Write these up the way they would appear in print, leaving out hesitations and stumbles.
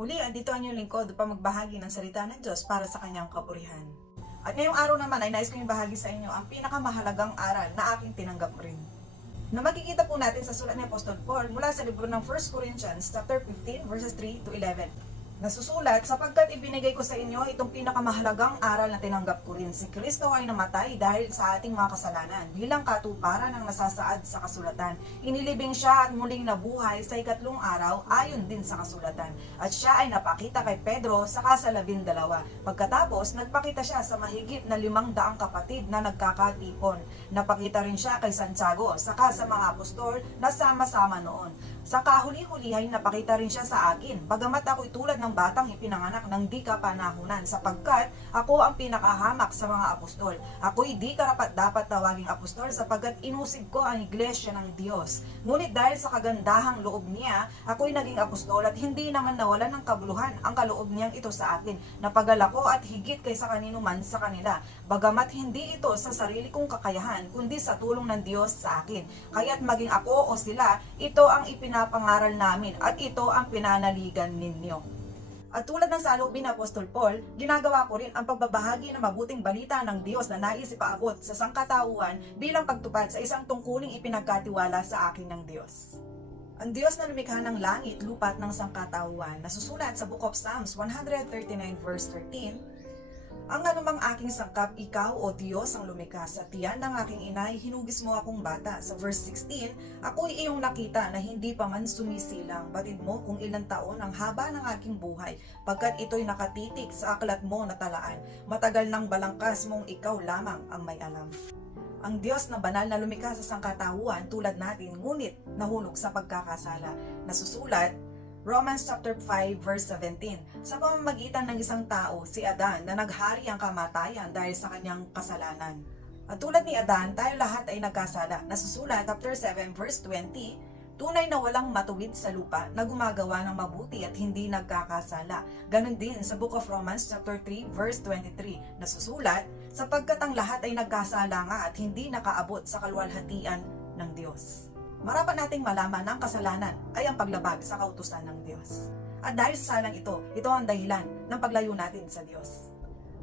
Muli, andito ang inyong lingkod upang magbahagi ng salita ng Diyos para sa kanyang kapurihan. At ngayong araw naman ay nais kong ibahagi sa inyo ang pinakamahalagang aral na aking tinanggap rin. Na makikita po natin sa sulat ni Apostol Paul mula sa libro ng 1 Corinthians chapter 15 verses 3 to 11. Nasusulat, sapagkat ibinigay ko sa inyo itong pinakamahalagang aral na tinanggap ko rin. Si Kristo ay namatay dahil sa ating mga kasalanan bilang katuparan ng nasasaad sa kasulatan. Inilibing siya at muling nabuhay sa ikatlong araw ayon din sa kasulatan. At siya ay napakita kay Pedro saka sa 12. Pagkatapos, nagpakita siya sa mahigit na 500 kapatid na nagkakatipon. Napakita rin siya kay Santiago saka sa mga apostol na sama-sama noon. Sa kahuli-huli ay napakita rin siya sa akin, bagamat ako'y tulad ng batang ipinanganak ng di kapanahunan, sapagkat ako ang pinakahamak sa mga apostol. Ako'y di karapat-dapat tawaging apostol sapagkat inusig ko ang iglesia ng Diyos. Ngunit dahil sa kagandahang loob niya, ako'y naging apostol at hindi naman nawalan ng kabuluhan ang kaloob niyang ito sa akin. Napagal ako at higit kaysa kanino man sa kanila, bagamat hindi ito sa sarili kong kakayahan, kundi sa tulong ng Diyos sa akin. Kaya't maging ako o sila, ito ang pinapangaral namin at ito ang pinanaligan ninyo. At tulad ng saloobin ni Apostol Paul, ginagawa ko rin ang pagbabahagi ng mabuting balita ng Diyos na nais ipaabot sa sangkatauhan bilang pagtupad sa isang tungkuling ipinagkatiwala sa akin ng Diyos. Ang Diyos na lumikha ng langit, lupa at ng sangkatauhan, nasusulat sa Book of Psalms 139 verse 13, ang anumang aking sangkap, ikaw o Diyos ang lumikha. Sa tiyan ng aking inay, hinugis mo akong bata. Sa verse 16, ako'y iyong nakita na hindi pa man sumisilang. Batid mo kung ilang taon ang haba ng aking buhay, pagkat ito'y nakatitik sa aklat mo na talaan. Matagal ng balangkas mong ikaw lamang ang may alam. Ang Diyos na banal na lumikha sa sangkatauhan tulad natin, ngunit nahulog sa pagkakasala. Nasusulat, Romans chapter 5 verse 17. Sa pamamagitan ng isang tao, si Adan, na naghari ang kamatayan dahil sa kanyang kasalanan. At tulad ni Adan, tayo lahat ay nagkasala. Nasusulat chapter 7 verse 20, tunay na walang matuwid sa lupa na gumagawa ng mabuti at hindi nagkakasala. Ganon din sa Book of Romans chapter 3 verse 23. Nasusulat, sapagkat ang lahat ay nagkasala nga at hindi nakaabot sa kaluwalhatian ng Diyos. Marapat nating malaman na ang kasalanan ay ang paglabag sa kautusan ng Diyos. At dahil sa salang ito ang dahilan ng paglayo natin sa Diyos.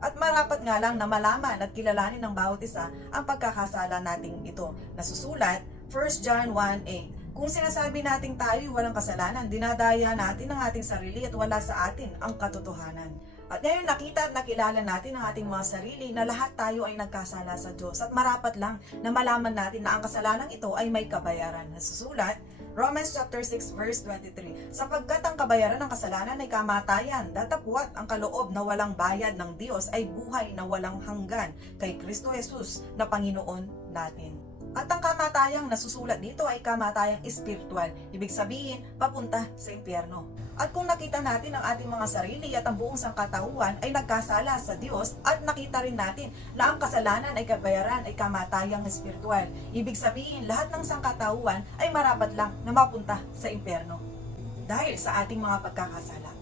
At marapat nga lang na malaman at kilalanin ng bawat isa ang pagkakasala nating ito. Nasusulat, 1 John 1:8. Kung sinasabi nating tayo'y walang kasalanan, dinadaya natin ang ating sarili at wala sa atin ang katotohanan. At ngayon nakita at nakilala natin ang ating mga sarili na lahat tayo ay nagkasala sa Diyos. At marapat lang na malaman natin na ang kasalanan ito ay may kabayaran. Nasusulat, Romans chapter 6 verse 23. Sapagkat ang kabayaran ng kasalanan ay kamatayan, datapwat ang kaloob na walang bayad ng Diyos ay buhay na walang hanggan kay Kristo Jesus na Panginoon natin. At ang kamatayang nasusulat dito ay kamatayang espiritual, ibig sabihin papunta sa impyerno. At kung nakita natin ang ating mga sarili at ang buong sangkatauhan ay nagkasala sa Diyos at nakita rin natin na ang kasalanan ay kabayaran ay kamatayang espiritual, ibig sabihin lahat ng sangkatauhan ay marapat lang na mapunta sa impyerno dahil sa ating mga pagkakasala.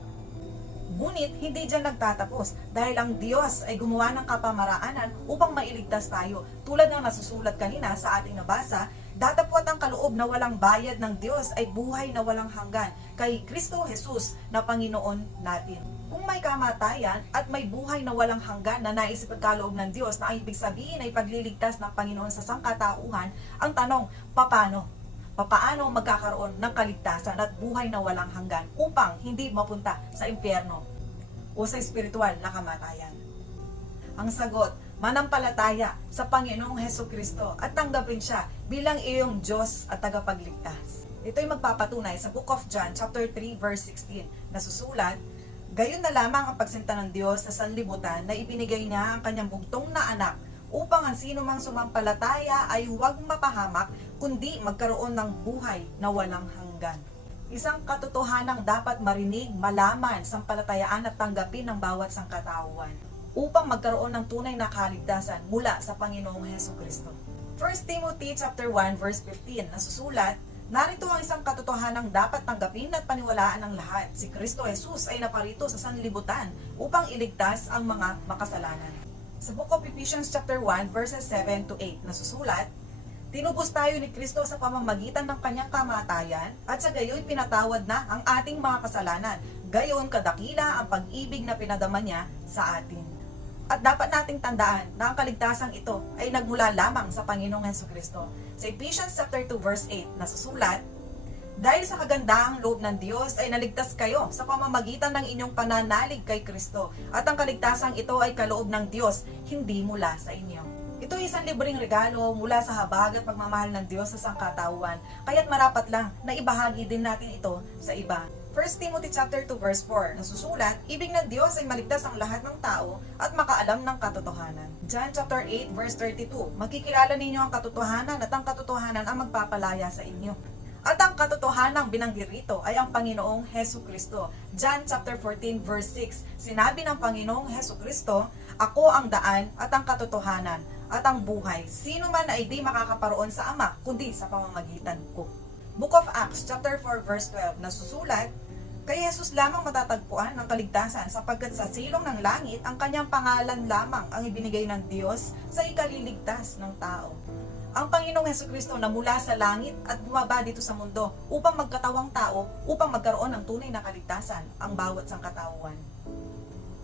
Ngunit hindi dyan nagtatapos dahil ang Diyos ay gumawa ng kapamaraanan upang mailigtas tayo. Tulad ng nasusulat kanina sa ating nabasa, datapwat ang kaloob na walang bayad ng Diyos ay buhay na walang hanggan kay Kristo Jesus na Panginoon natin. Kung may kamatayan at may buhay na walang hanggan na naisip at kaloob ng Diyos na ang ibig sabihin ay pagliligtas ng Panginoon sa sangkatauhan, ang tanong, paano? Paano magkakaroon ng kaligtasan at buhay na walang hanggan upang hindi mapunta sa impyerno o sa espiritual na kamatayan? Ang sagot, manampalataya sa Panginoong Hesukristo at tanggapin siya bilang iyong Diyos at tagapagligtas. Ito'y magpapatunay sa Book of John chapter 3 verse 16 na susulat, gayon na lamang ang pagsinta ng Diyos sa sanlibutan na ibinigay niya ang kanyang bugtong na anak upang ang sino mang sumampalataya ay huwag mapahamak kundi magkaroon ng buhay na walang hanggan. Isang katotohanang dapat marinig, malaman, sampalatayaan at tanggapin ng bawat sangkatauhan upang magkaroon ng tunay na kaligtasan mula sa Panginoong Hesukristo. 1 Timothy chapter 1 verse 15 nasusulat, narito ang isang katotohanang dapat tanggapin at paniwalaan ng lahat. Si Kristo Jesus ay naparito sa sanlibutan upang iligtas ang mga makasalanan. Sa Book of Ephesians chapter 1 verses 7 to 8 nasusulat, tinubos tayo ni Kristo sa pamamagitan ng kanyang kamatayan at sa gayoy pinatawad na ang ating mga kasalanan Gayon kadakila ang pag-ibig na pinadama niya sa atin. At dapat nating tandaan na ang kaligtasang ito ay nagmula lamang sa Panginoong Hesukristo. Sa Ephesians chapter 2 verse 8 nasusulat, dahil sa kagandahang loob ng Diyos ay naligtas kayo sa pamamagitan ng inyong pananalig kay Kristo. At ang kaligtasang ito ay kaloob ng Diyos, hindi mula sa inyo. Ito ay isang libreng regalo mula sa habag at pagmamahal ng Diyos sa sangkatauhan. Kaya't marapat lang na ibahagi din natin ito sa iba. 1 Timothy chapter 2 verse 4 nasusulat, ibig ng Diyos ay maligtas ang lahat ng tao at makaalam ng katotohanan. John chapter 8 verse 32, magkikilala ninyo ang katotohanan at ang katotohanan ang magpapalaya sa inyo. At ang katotohanang binanggit rito ay ang Panginoong Hesukristo. John chapter 14 verse 6, sinabi ng Panginoong Hesukristo, ako ang daan at ang katotohanan at ang buhay. Sino man ay di makakaparoon sa Ama kundi sa pamamagitan ko. Book of Acts chapter 4 verse 12 nasusulat, kay Jesus lamang matatagpuan ang kaligtasan sapagkat sa silong ng langit ang kanyang pangalan lamang ang ibinigay ng Diyos sa ikaliligtas ng tao. Ang Panginoong Hesukristo na mula sa langit at bumaba dito sa mundo upang magkatawang tao upang magkaroon ng tunay na kaligtasan ang bawat sangkatauhan.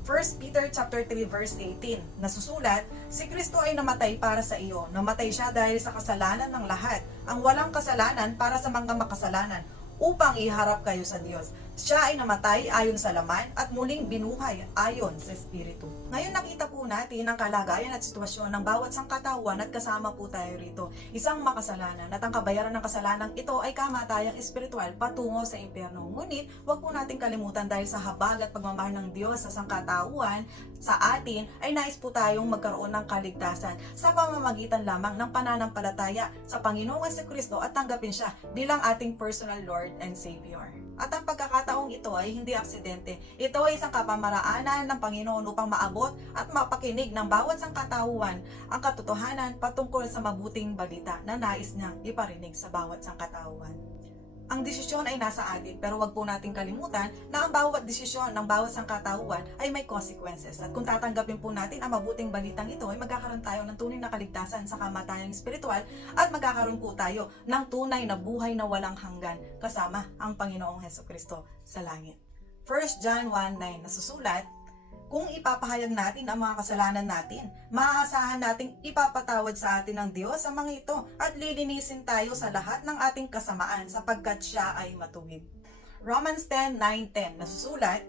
1 Peter chapter 3 verse 18 nasusulat, si Kristo ay namatay para sa iyo. Namatay siya dahil sa kasalanan ng lahat, ang walang kasalanan para sa mga makasalanan, upang iharap kayo sa Diyos. Siya ay namatay ayon sa laman at muling binuhay ayon sa Espiritu. Ngayon nakita po natin ang kalagayan at sitwasyon ng bawat sangkatauhan at kasama po tayo rito. Isang makasalanan at ang kabayaran ng kasalanan ito ay kamatayang espiritual patungo sa impyerno. Ngunit huwag po natin kalimutan dahil sa habag at pagmamahal ng Diyos sa sangkatauhan sa atin ay nais po tayong magkaroon ng kaligtasan sa pamamagitan lamang ng pananampalataya sa Panginoong Hesukristo at tanggapin siya bilang ating personal Lord and Savior. At ang pagkakataong ito ay hindi aksidente. Ito ay isang kapamaraanan ng Panginoon upang maabot at mapakinig ng bawat sangkatauhan ang katotohanan patungkol sa mabuting balita na nais niyang iparinig sa bawat sangkatauhan. Ang desisyon ay nasa atin, pero wag po nating kalimutan na ang bawat desisyon ng bawat sangkatauhan ay may consequences. At kung tatanggapin po natin ang mabuting balitang ito, ay magkakaroon tayo ng tunay na kaligtasan sa kamatayang espiritual at magkakaroon po tayo ng tunay na buhay na walang hanggan kasama ang Panginoong Hesukristo sa langit. 1 John 1:9 nasusulat, kung ipapahayag natin ang mga kasalanan natin, maaasahan nating ipapatawad sa atin ng Diyos ang mga ito at lilinisin tayo sa lahat ng ating kasamaan sapagkat siya ay matuwid. Romans 10:9-10 nasusulat,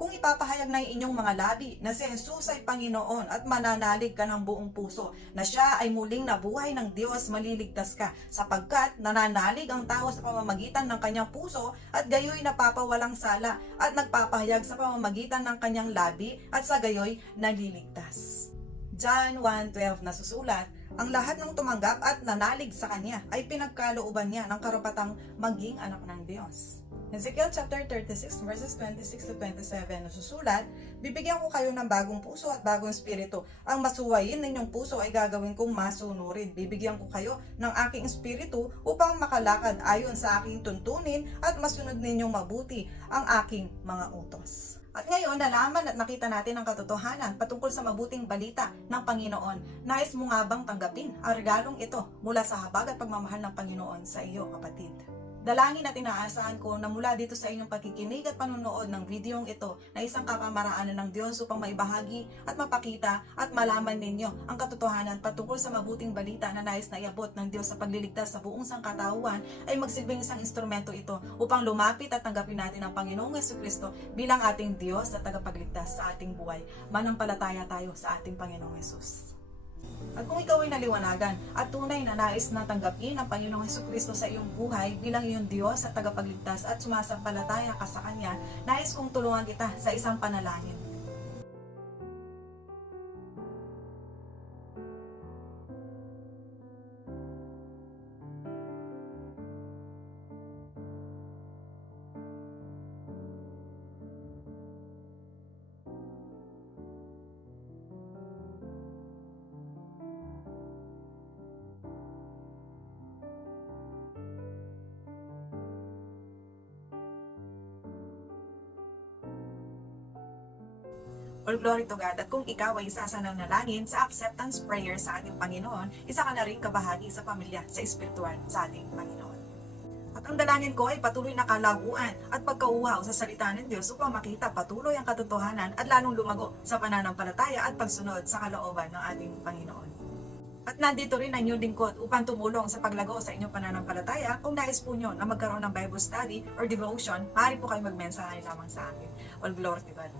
kung ipapahayag na inyong mga labi na si Jesus ay Panginoon at mananalig ka ng buong puso na siya ay muling nabuhay ng Diyos, maliligtas ka sapagkat nananalig ang tao sa pamamagitan ng kanyang puso at gayoy napapawalang sala at nagpapahayag sa pamamagitan ng kanyang labi at sa gayoy naliligtas. John 1:12 nasusulat, ang lahat ng tumanggap at nanalig sa kanya ay pinagkalooban niya ng karapatang maging anak ng Diyos. Ezekiel chapter 36 verses 26-27 nasusulat, bibigyan ko kayo ng bagong puso at bagong espiritu. Ang masuwayin ninyong puso ay gagawin kong masunurin. Bibigyan ko kayo ng aking espiritu upang makalakad ayon sa aking tuntunin at masunod ninyong mabuti ang aking mga utos. At ngayon, nalaman at nakita natin ang katotohanan patungkol sa mabuting balita ng Panginoon. Nais mo nga bang tanggapin ang regalong ito mula sa habag at pagmamahal ng Panginoon sa iyo, kapatid? Dalangin at inaasahan ko na mula dito sa inyong pagkikinig at panunood ng videong ito na isang kapamaraanan ng Diyos upang maibahagi at mapakita at malaman ninyo ang katotohanan patungkol sa mabuting balita na nais na iabot ng Diyos sa pagliligtas sa buong sangkatauhan ay magsilbing isang instrumento ito upang lumapit at tanggapin natin ang Panginoong Hesukristo bilang ating Diyos at tagapagligtas sa ating buhay. Manampalataya tayo sa ating Panginoong Hesus. At kung ikaw ay naliwanagan at tunay na nais na tanggapin ang Panginoong Hesukristo sa iyong buhay bilang iyong Diyos at tagapagligtas at sumasampalataya ka sa Kanya, nais kong tulungan kita sa isang panalangin. All glory to God. At kung ikaw ay isa sa nanalangin sa acceptance prayer sa ating Panginoon, isa ka na rin kabahagi sa pamilya sa espiritual sa ating Panginoon. At Ang dalangin ko ay patuloy na kalaguan at pagkauhaw sa salita ng Diyos upang makita patuloy ang katotohanan at lalong lumago sa pananampalataya at pagsunod sa kalooban ng ating Panginoon. At nandito rin ang inyong lingkod upang tumulong sa paglago sa inyong pananampalataya. Kung nais po nyo na magkaroon ng Bible study or devotion, maaari po kayo magmensahe lamang sa akin. All glory to God.